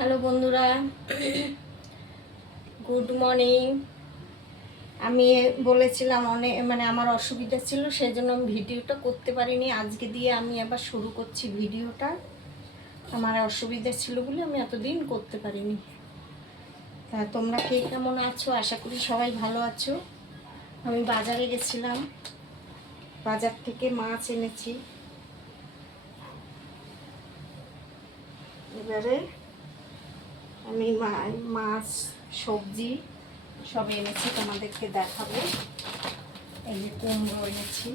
Hello বন্ধুরা, good morning. আমি বলেছিলাম আমার অসুবিধা ছিল, সেই জন্য আমি ভিডিওটা করতে পারিনি। আজকে দিয়ে আমি আবার শুরু করছি ভিডিওটা। আমার অসুবিধা ছিল বলে আমি এতদিন করতে পারিনি। তা তোমরা কে কেমন আছো? আশা করি সবাই ভালো আছো। আমি বাজারে গেছিলাম, বাজার থেকে মাছ এনেছি। এবারে আমি মাছ, সবজি সব এনেছি, তোমাদেরকে দেখাবো। এই যে কুমড়ো এনেছি,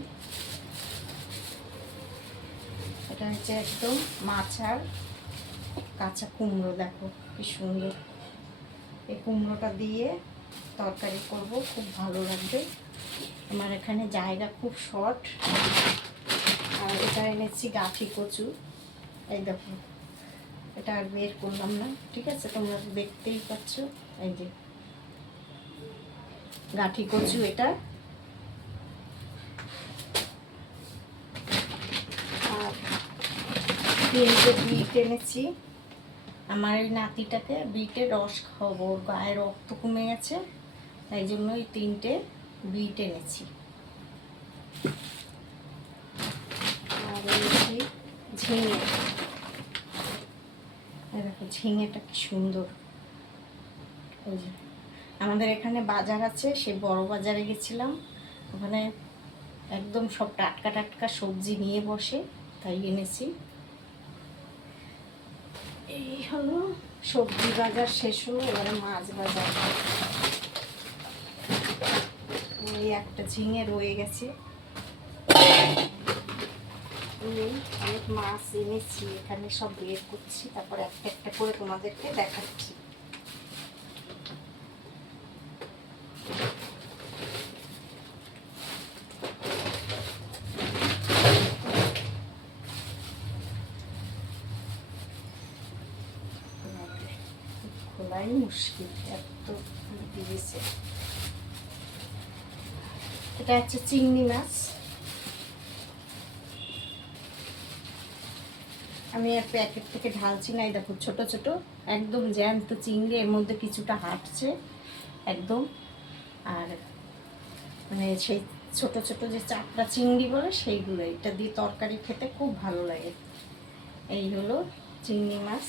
এটা হচ্ছে একদম মাছ আর কাঁচা কুমড়ো। দেখো কি সুন্দর। এই কুমড়োটা দিয়ে তরকারি করব, খুব ভালো লাগবে। আমার এখানে জায়গা খুব শর্ট। আর এটা এনেছি গাঠি কচু। এই দেখো, এটা আর বের করলাম না, ঠিক আছে, তোমরা দেখতেই পাচ্ছ। এই যে গাঠি কচু, এটা। আর তিনটে বিট এনেছি। আমার এই নাতিটাকে বিটের রস খাওয়াবো, ওর গায়ে রক্ত কমে গেছে, তাই জন্য এই তিনটে বিট এনেছি। আর এনেছি ঝিঙে। দেখো ঝিঙেটা কি সুন্দর। ওই যে আমাদের এখানে বাজার আছে, সেই বড় বাজারে গেছিলাম, ওখানে একদম সব টাটকা টাটকা সবজি নিয়ে বসে, তাই এনেছি। এই হলো সবজি বাজার শেষ হলো, এবারে মাছ বাজার। এই একটা ঝিঙে রয়ে গেছে। অনেক মাছ এনেছি, এখানে সব বের করছি, তারপর একটা একটা করে তোমাদেরকে দেখাচ্ছি। খোলাই মুশকিল, এত দিয়েছে। এটা হচ্ছে চিংড়ি মাছ। আমি আর প্যাকেট থেকে ঢালছি না, এই দেখো ছোট ছোট একদম জ্যান্ত চিংড়ি, এর মধ্যে কিছুটা হাঁটছে একদম। আর মানে সেই ছোট ছোট যে চাপড়া চিংড়ি বলে সেইগুলো, এটা দিয়ে তরকারি খেতে খুব ভালো লাগে। এই হলো চিংড়ি মাছ।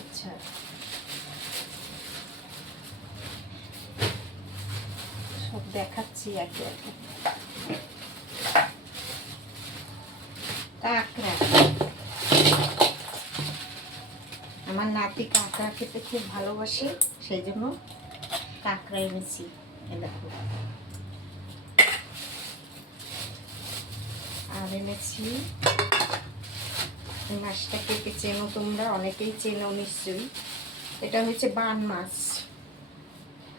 আচ্ছা, সব দেখাচ্ছি একে একে। কাঁকড়া, আমার নাতি কাঁকড়া খেতে খুব ভালোবাসে, সেই জন্য কাঁকড়া এনেছি। এ দেখো, আর এনেছি এই মাছটা, কে কে চেনো তোমরা? অনেকেই চেনো নিশ্চয়ই। এটা হচ্ছে বান মাছ।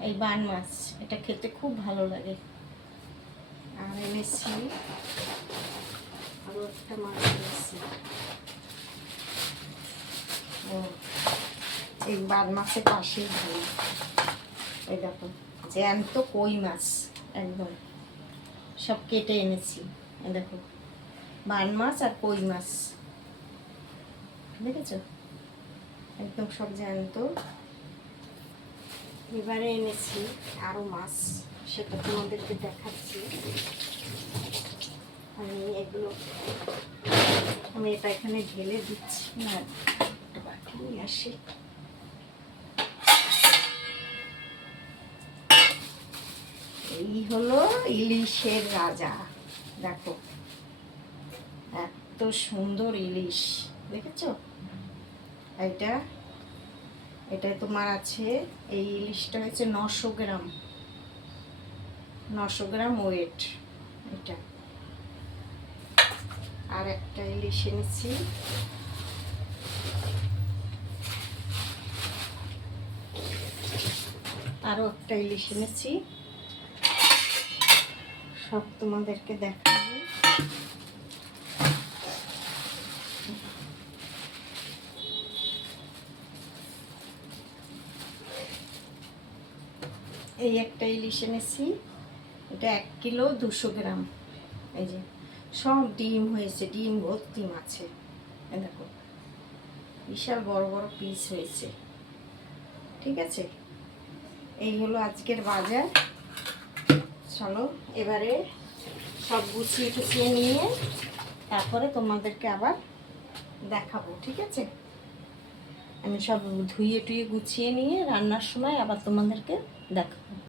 এই বান মাছ, এটা খেতে খুব ভালো লাগে। আর এনেছি আরো একটা মাছ এনেছি। ও, এই বান মাছের পাশেই ভালো। এই দেখো জ্যান্ত কই মাছ, একদম সব কেটে এনেছি। এই দেখো বান মাছ আর কই মাছ, দেখেছো, একদম সব জ্যান্ত। এবারে এনেছি আরো মাছ, সেটা তোমাদেরকে দেখাচ্ছি। আমি এটা এখানে ঢেলে দিচ্ছি না, একটা বাটি নিয়ে আসি। এই হলো ইলিশের রাজা। দেখো এত সুন্দর ইলিশ, দেখেছো? এটা এটা তোমার আছে, এই ইলিশটা হচ্ছে 900 গ্রাম, 900 গ্রাম ওয়েট এটা। আর একটা ইলিশ এনেছি, আরো একটা ইলিশ এনেছি, সব তোমাদেরকে দেখাবো। এই একটা ইলিশ এনেছি, এটা 1 কিলো 200 গ্রাম। এই যে সব ডিম হয়েছে, ডিম ভর্তি মাছে। এই দেখো বিশাল বড় বড় পিস হয়েছে। ঠিক আছে, এই হলো আজকের বাজার। চলো এবারে সব গুছিয়ে টুছিয়ে নিয়ে তারপরে তোমাদেরকে আবার দেখাবো। ঠিক আছে, আমি সব ধুয়ে টুয়ে গুছিয়ে নিয়ে রান্নার সময় আবার তোমাদেরকে দেখাবো।